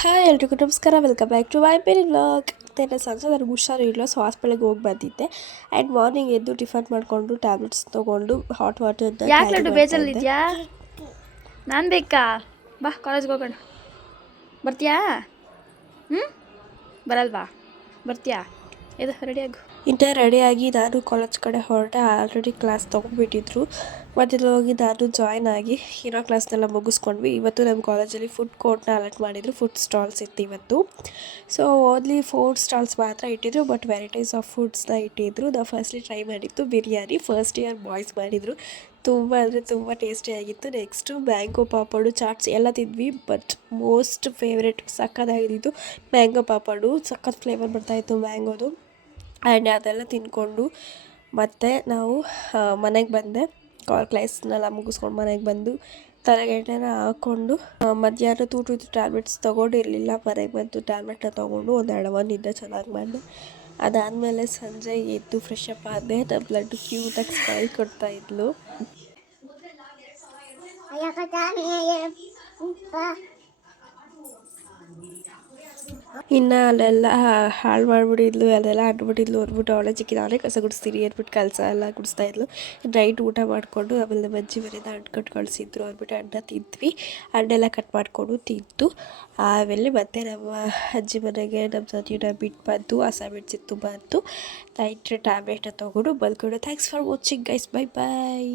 Hi ಎಲ್ರಿಗೂ ನಮಸ್ಕಾರ, welcome back to my Mary vlog. ನೆನ್ನೆ ಸಂಜೆ ನನಗೆ ಹುಷಾರಿರಲಿಲ್ಲ, ಸೊ ಹಾಸ್ಪಿಟಲ್ಗೆ ಹೋಗಿ ಬಂದಿದ್ದೆ. ಆ್ಯಂಡ್ ಮಾರ್ನಿಂಗ್ ಎದ್ದು ಟಿಫನ್ ಮಾಡಿಕೊಂಡು ಟ್ಯಾಬ್ಲೆಟ್ಸ್ ತೊಗೊಂಡು ಹಾಟ್ ವಾಟರ್ನ ಯಾಕೆ ಲಡ್ಡು ಬೇಜಲ್ಲಿದ್ಯಾ? ನಾನು ಬೇಕಾ? ಬಾ ಕಾಲೇಜ್ಗೆ ಹೋಗೋಣ. ಬರ್ತೀಯಾ? ಬರಲ್ವಾ? ಬರ್ತೀಯಾ? ಇದು ರೆಡಿಯಾಗು. ಇನ್ನು ರೆಡಿಯಾಗಿ ನಾನು ಕಾಲೇಜ್ ಕಡೆ ಹೊರಟೆ. ಆಲ್ರೆಡಿ ಕ್ಲಾಸ್ ತೊಗೊಂಡ್ಬಿಟ್ಟಿದ್ರು. ಮಧ್ಯದಲ್ಲಿ ಹೋಗಿ ನಾನು ಜಾಯ್ನ್ ಆಗಿ ಇರೋ ಕ್ಲಾಸ್ನೆಲ್ಲ ಮುಗಿಸ್ಕೊಂಡ್ವಿ. ಇವತ್ತು ನಮ್ಮ ಕಾಲೇಜಲ್ಲಿ ಫುಡ್ ಕೋರ್ಟ್ನ ಅಲಾಟ್ ಮಾಡಿದರು. ಫುಡ್ ಸ್ಟಾಲ್ಸ್ ಇತ್ತು ಇವತ್ತು. ಸೊ ಓನ್ಲಿ 4 ಸ್ಟಾಲ್ಸ್ ಮಾತ್ರ ಇಟ್ಟಿದ್ರು, ಬಟ್ ವೆರೈಟೀಸ್ ಆಫ್ ಫುಡ್ಸ್ನ ಇಟ್ಟಿದ್ರು. ನಾವು ಫಸ್ಟ್ಲಿ ಟ್ರೈ ಮಾಡಿದ್ದು ಬಿರಿಯಾನಿ. ಫಸ್ಟ್ ಇಯರ್ ಬಾಯ್ಸ್ ಮಾಡಿದರು. ತುಂಬ ಅಂದರೆ ತುಂಬ ಟೇಸ್ಟಿಯಾಗಿತ್ತು. ನೆಕ್ಸ್ಟು ಮ್ಯಾಂಗೋ ಪಾಪಡು, ಚಾಟ್ಸ್ ಎಲ್ಲ ತಿಂದ್ವಿ. ಬಟ್ ಮೋಸ್ಟ್ ಫೇವ್ರೆಟ್ ಸಕ್ಕತ್ತಾಗಿದ್ದು ಮ್ಯಾಂಗೋ ಪಾಪಡು. ಸಖತ್ ಫ್ಲೇವರ್ ಬರ್ತಾಯಿತ್ತು ಮ್ಯಾಂಗೋದು. ಆ್ಯಂಡ್ ಅದೆಲ್ಲ ತಿಂದ್ಕೊಂಡು ಮತ್ತೆ ನಾವು ಮನೆಗೆ ಬಂದೆ. ಕ್ಲಾಸ್ನೆಲ್ಲ ಮುಗಿಸ್ಕೊಂಡು ಮನೆಗೆ ಬಂದು ತಲೆಗೆ ಎಣ್ಣೆನ ಹಾಕ್ಕೊಂಡು ಮಧ್ಯಾಹ್ನ 2 ಟ್ಯಾಬ್ಲೆಟ್ಸ್ ತೊಗೊಂಡಿರಲಿಲ್ಲ. ಮನೆಗೆ ಬಂದು ಟ್ಯಾಬ್ಲೆಟ್ನ ತೊಗೊಂಡು ಒಂದು 2 ಅವರ್ ನಿದ್ದೆ ಚೆನ್ನಾಗಿ ಮಾಡಿದೆ. ಅದಾದಮೇಲೆ ಸಂಜೆ ಎದ್ದು ಫ್ರೆಶ್ ಅಪ್ ಆದೆ. ನಮ್ಮ ಬ್ಲಡ್ ಕ್ಯೂಟಾಗಿ ಸ್ಮೈಲ್ ಕೊಡ್ತಾಯಿದ್ಲು. ಇನ್ನು ಅಲ್ಲೆಲ್ಲ ಹಾಳು ಮಾಡಿಬಿಟ್ಟಿದ್ಲು, ಅಲ್ಲೆಲ್ಲ ಅಂಟ್ಬಿಟ್ಟಿದ್ಲು ಅಂದ್ಬಿಟ್ಟು ಅವಳೇ ನಾನೇ ಕಸ ಗುಡಿಸ್ತೀನಿ ಅಂದ್ಬಿಟ್ಟು ಕಲಸ ಎಲ್ಲ ಗುಡಿಸ್ತಾಯಿದ್ಲು. ನೈಟ್ ಊಟ ಮಾಡಿಕೊಂಡು ಆಮೇಲೆ ನಮ್ಮ ಅಜ್ಜಿ ಮನೆಯಿಂದ ಹಣ್ಣು ಕಟ್ಟು ಕಳಿಸಿದ್ರು ಅಂದ್ಬಿಟ್ಟು ಹಣ್ಣು ತಿಂದ್ವಿ. ಹಣ್ಣೆಲ್ಲ ಕಟ್ ಮಾಡಿಕೊಂಡು ತಿಂದು ಆಮೇಲೆ ಮತ್ತೆ ನಮ್ಮ ಅಜ್ಜಿ ಮನೆಗೆ ನಮ್ಮ ತಂಗಿನ ಬಿಟ್ಟು ಬಂದು ಅಸೈನ್ಮೆಂಟ್ಸ್ ಇತ್ತು ಬಂದು ನೈಟ್ ಟ್ಯಾಬ್ಲೆಟ್ನ ತೊಗೊಂಡು ಮಲ್ಕೊಂಡು. Thanks for watching guys, bye bye.